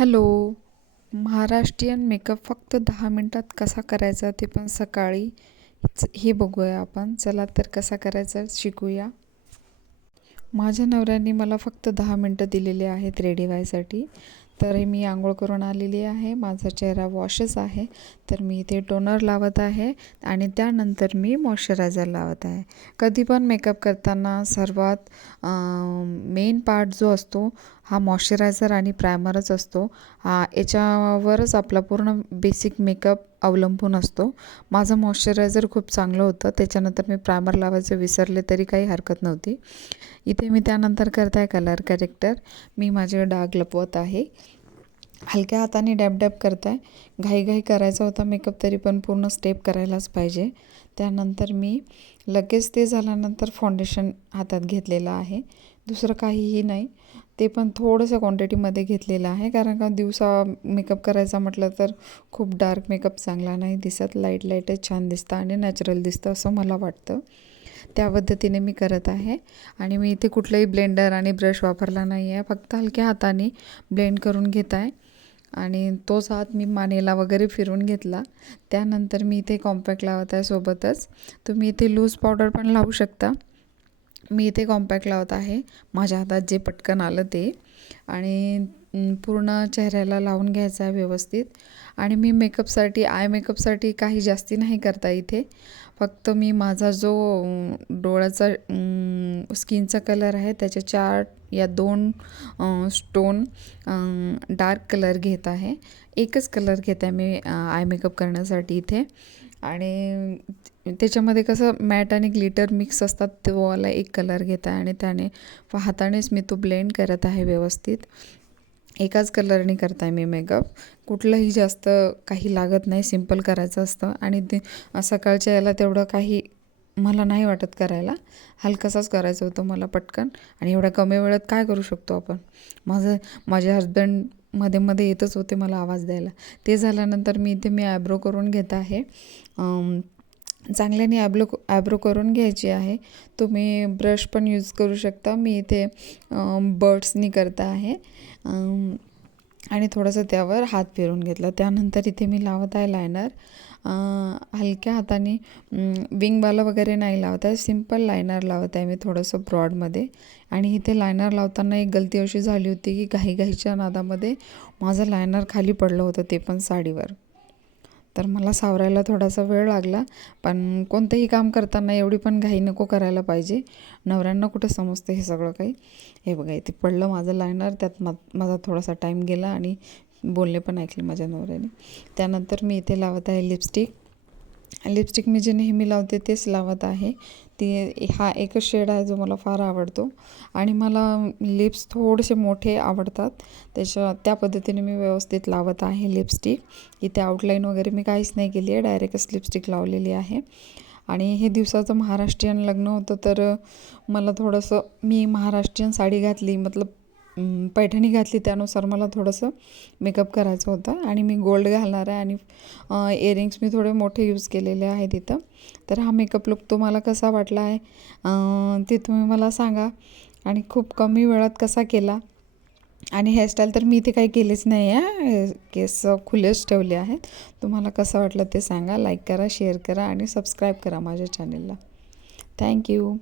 Hello. Maharashtrian makeup फक्त 10 मिनटात कसा करायचा, ते पण सकाळी हे बघूया आपण. चला तर कसा करायचा शिकूया. माझ्या नवऱ्याने मला फक्त 10 मिनटं दिलेले आहेत रेडी व्हायसाठी. तर मी आंघोळ करून आलेली आहे. माझा चेहरा वॉशच आहे. तर मी इथे टोनर लावत आहे आणि त्यानंतर मी मॉइश्चरायझर लावत आहे. कधी पण मेकअप करताना सर्वात मेन पार्ट जो असतो हा मॉइश्चरायझर आणि प्रायमरच असतो. याच्यावरच आपला पूर्ण बेसिक मेकअप अवलंबून असतो. माझं मॉइश्चरायझर खूप चांगलं होतं. त्याच्यानंतर मी प्रायमर लावायचं विसरले तरी काही हरकत नव्हती. इथे मी त्यानंतर करत आहे कलर करेक्टर. मी माझे डाग लपवत आहे. हलक्या हाताने डॅब डॅब करत आहे. घाईघाई करायचा होता मेकअप, तरी पण पूर्ण स्टेप करायलाच पाहिजे. त्यानंतर मी लगेच ते झाल्यानंतर फाउंडेशन हातात घेतलेलं आहे. दुसरं काहीही नाही. ते पण थोडंसं क्वांटिटीमध्ये घेतलेलं आहे, कारण का दिवसा मेकअप करायचा म्हटलं तर खूप डार्क मेकअप चांगला नाही दिसत. लाईट लाईटच छान दिसतं आणि नॅचरल दिसतं असं मला वाटतं. त्या पद्धतीने मी करत आहे. आणि मी इथे कुठलंही ब्लेंडर आणि ब्रश वापरला नाही आहे. फक्त हलक्या हाताने ब्लेंड करून घेत आहे आणि तोच हात मी मानेला वगैरे फिरून घेतला. त्यानंतर मी इथे कॉम्पॅक्ट लावत आहे सोबतच. तुम्ही इथे लूज पावडर पण लावू शकता. मी इथे कॉम्पॅक्ट लावत आहे, माझ्या हातात जे पटकन आलं ते. आणि पूर्ण चेहऱ्याला लावून घ्यायचं आहे व्यवस्थित. आणि मी मेकअपसाठी आय मेकअपसाठी काही जास्ती नाही करता इथे. फक्त मी माझा जो डोळ्याचा स्किनचा कलर आहे त्याच्या 4 या 2 स्टोन डार्क कलर घेत आहे. एकच कलर घेत आहे मी आय मेकअप करण्यासाठी इथे. आणि त्याच्यामध्ये कसं मॅट आणि ग्लिटर मिक्स असतात, तो वाला एक कलर घेत आहे आणि त्याने हातानेच मी तो ब्लेंड करत आहे व्यवस्थित. एकाच कलरने करत आहे मी मेकअप. कुठलंही जास्त काही लागत नाही, सिंपल करायचं असतं. आणि ते सकाळच्या याला तेवढं काही मला नाही वाटत करायला. हलकंसंच करायचं होतं मला पटकन. आणि एवढ्या कमी वेळात काय करू शकतो आपण. माझे हसबंड मध्ये मध्ये येतच होते मला आवाज द्यायला. ते झाल्यानंतर मी इथे आयब्रो करून घेत आहे. चांगल्याने आयब्रो करून घ्यायची आहे. तुम्ही ब्रश पण यूज करू शकता. मी इथे बर्ड्सनी करत आहे आणि थोडंसं त्यावर हात फिरून घेतला. त्यानंतर इथे मी लावत आहे लायनर. हलक्या हाताने विंगवाला वगैरे नाही लावत आहे, सिम्पल लायनर लावत आहे मी थोडंसं ब्रॉडमध्ये. आणि इथे लायनर लावताना एक गलती अशी झाली होती की घाईघाईच्या नादामध्ये माझं लायनर खाली पडलं होतं, ते पण साडीवर. तर मला सावरायला थोडासा वेळ लागला. पण कोणतंही काम करताना एवढी पण घाई नको करायला पाहिजे. नवऱ्यांना कुठं समजतं हे सगळं काही. हे बघा इथे पडलं माझं लायनर, त्यात माझा थोडासा टाईम गेला आणि बोलणे पण ऐकले माझ्या नवऱ्याने. त्यानंतर मी इथे लावत आहे लिपस्टिक. लिपस्टिक मी जे नेहमी लावते तेच लावत आहे. हा एकच शेड आहे जो मला फार आवडतो. आणि मला लिप्स थोडेसे मोठे आवडतात, त्या पद्धतीने मी व्यवस्थित लावत आहे लिपस्टिक. इथे आउटलाईन वगैरे मी काहीच नाही केली आहे, डायरेक्टच लिपस्टिक लावलेली आहे. आणि हे दिवसाचं महाराष्ट्रीयन लग्न होतं, तर मला थोडंसं मी महाराष्ट्रीयन साडी घातली, मतलब पैठणी घातली, त्यानुसार मला थोडंसं मेकअप करायचं होतं. आणि मी गोल्ड घालणार आहे आणि इयरिंग्स मी थोडे मोठे यूज केलेले आहेत इथं. तर हा मेकअप लुक तुम्हाला कसा वाटला आहे ते तुम्ही मला सांगा. आणि खूप कमी वेळात कसा केला. आणि हेअरस्टाईल तर मी इथे काही केलीच नाही आहे, केस खुलेच ठेवले आहेत. तुम्हाला कसं वाटलं ते सांगा. लाईक करा, शेअर करा आणि सबस्क्राईब करा माझ्या चॅनेलला. थँक्यू.